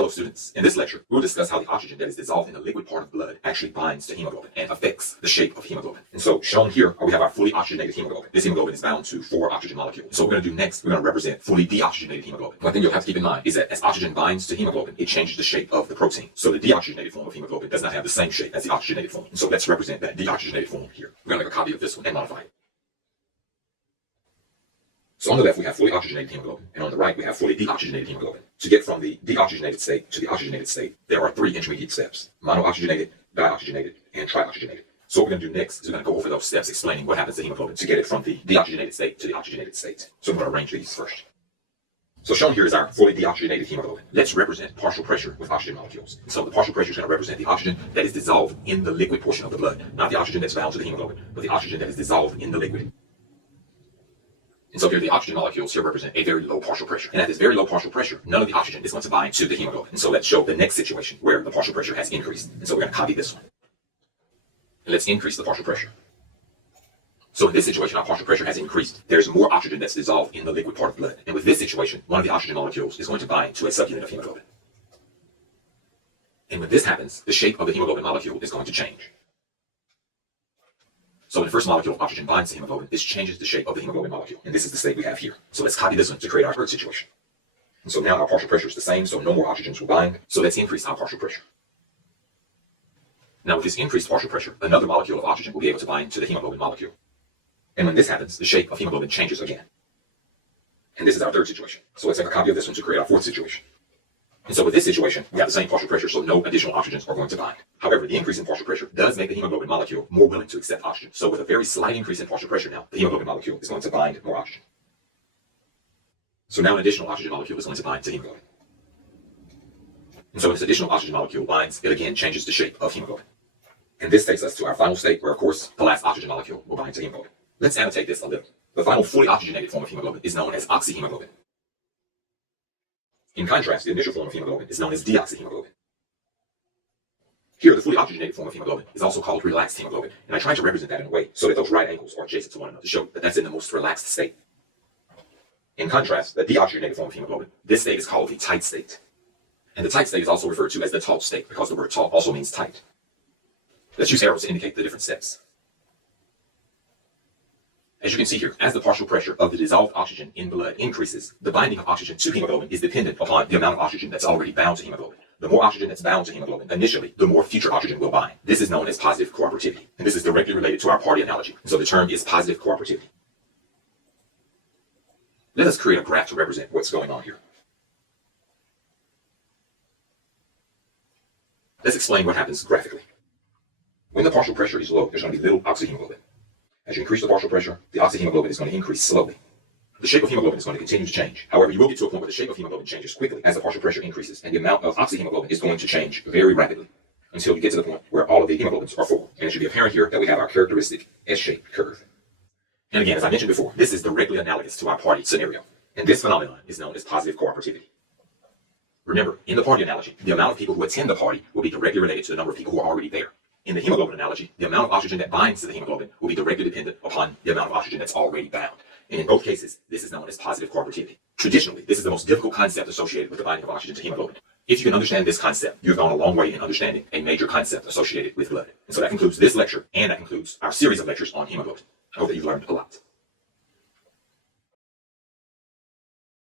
Hello students, in this lecture we'll discuss how the oxygen that is dissolved in the liquid part of blood actually binds to hemoglobin and affects the shape of hemoglobin. And so shown here we have our fully oxygenated hemoglobin. This hemoglobin is bound to 4 oxygen molecules. So what we're going to do next, we're going to represent fully deoxygenated hemoglobin. One thing you'll have to keep in mind is that as oxygen binds to hemoglobin, it changes the shape of the protein. So the deoxygenated form of hemoglobin does not have the same shape as the oxygenated form. And so let's represent that deoxygenated form here. We're going to make a copy of this one and modify it. So on the left we have fully oxygenated hemoglobin, and on the right we have fully deoxygenated hemoglobin. To get from the deoxygenated state to the oxygenated state, there are 3 intermediate steps: monooxygenated, dioxygenated, and trioxygenated. So what we're going to do next is we're going to go over those steps explaining what happens to hemoglobin to get it from the deoxygenated state to the oxygenated state. So I'm going to arrange these first. So shown here is our fully deoxygenated hemoglobin. Let's represent partial pressure with oxygen molecules. So the partial pressure is going to represent the oxygen that is dissolved in the liquid portion of the blood, not the oxygen that's bound to the hemoglobin, but the oxygen that is dissolved in the liquid. And so here the oxygen molecules here represent a very low partial pressure. And at this very low partial pressure, none of the oxygen is going to bind to the hemoglobin. And so let's show the next situation where the partial pressure has increased. And so we're going to copy this one. And let's increase the partial pressure. So in this situation, our partial pressure has increased. There's more oxygen that's dissolved in the liquid part of blood. And with this situation, one of the oxygen molecules is going to bind to a subunit of hemoglobin. And when this happens, the shape of the hemoglobin molecule is going to change. So when the first molecule of oxygen binds to hemoglobin, this changes the shape of the hemoglobin molecule. And this is the state we have here. So let's copy this one to create our third situation. And so now our partial pressure is the same, so no more oxygens will bind. So let's increase our partial pressure. Now with this increased partial pressure, another molecule of oxygen will be able to bind to the hemoglobin molecule. And when this happens, the shape of hemoglobin changes again. And this is our third situation. So let's make a copy of this one to create our fourth situation. And so with this situation, we have the same partial pressure, so no additional oxygens are going to bind. However, the increase in partial pressure does make the hemoglobin molecule more willing to accept oxygen. So with a very slight increase in partial pressure now, the hemoglobin molecule is going to bind more oxygen. So now an additional oxygen molecule is going to bind to hemoglobin. And so when this additional oxygen molecule binds, it again changes the shape of hemoglobin. And this takes us to our final state where, of course, the last oxygen molecule will bind to hemoglobin. Let's annotate this a little. The final fully oxygenated form of hemoglobin is known as oxyhemoglobin. In contrast, the initial form of hemoglobin is known as deoxyhemoglobin. Here, the fully oxygenated form of hemoglobin is also called relaxed hemoglobin, and I try to represent that in a way so that those right angles are adjacent to one another to show that that's in the most relaxed state. In contrast, the deoxygenated form of hemoglobin, this state is called the tight state. And the tight state is also referred to as the taut state because the word taut also means tight. Let's use arrows to indicate the different steps. As you can see here, as the partial pressure of the dissolved oxygen in blood increases, the binding of oxygen to hemoglobin is dependent upon the amount of oxygen that's already bound to hemoglobin. The more oxygen that's bound to hemoglobin initially, the more future oxygen will bind. This is known as positive cooperativity, and this is directly related to our party analogy. So the term is positive cooperativity. Let us create a graph to represent what's going on here. Let's explain what happens graphically. When the partial pressure is low, there's going to be little oxyhemoglobin. As you increase the partial pressure, the oxyhemoglobin is going to increase slowly. The shape of hemoglobin is going to continue to change. However, you will get to a point where the shape of hemoglobin changes quickly as the partial pressure increases, and the amount of oxyhemoglobin is going to change very rapidly until you get to the point where all of the hemoglobins are full. And it should be apparent here that we have our characteristic S-shaped curve. And again, as I mentioned before, this is directly analogous to our party scenario. And this phenomenon is known as positive cooperativity. Remember, in the party analogy, the amount of people who attend the party will be directly related to the number of people who are already there. In the hemoglobin analogy, the amount of oxygen that binds to the hemoglobin will be directly dependent upon the amount of oxygen that's already bound. And in both cases, this is known as positive cooperativity. Traditionally, this is the most difficult concept associated with the binding of oxygen to hemoglobin. If you can understand this concept, you've gone a long way in understanding a major concept associated with blood. And so that concludes this lecture, and that concludes our series of lectures on hemoglobin. I hope that you've learned a lot.